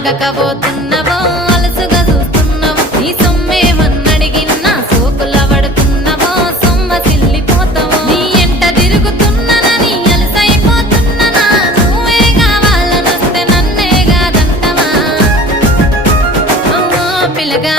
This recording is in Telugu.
ఆగకపోతున్నవో అలసుగా చూస్తున్నవో నీ సొమ్మేమన్నడిగిన్నా సోకుల పడుతున్నవో సొమ్మ సిల్లిపోతావో నీ ఎంట తిరుగుతున్ననని అలసైపోతున్ననా నువ్వే కావాలనొస్తే నన్నే కాదంటవా ఓ పిల్లగా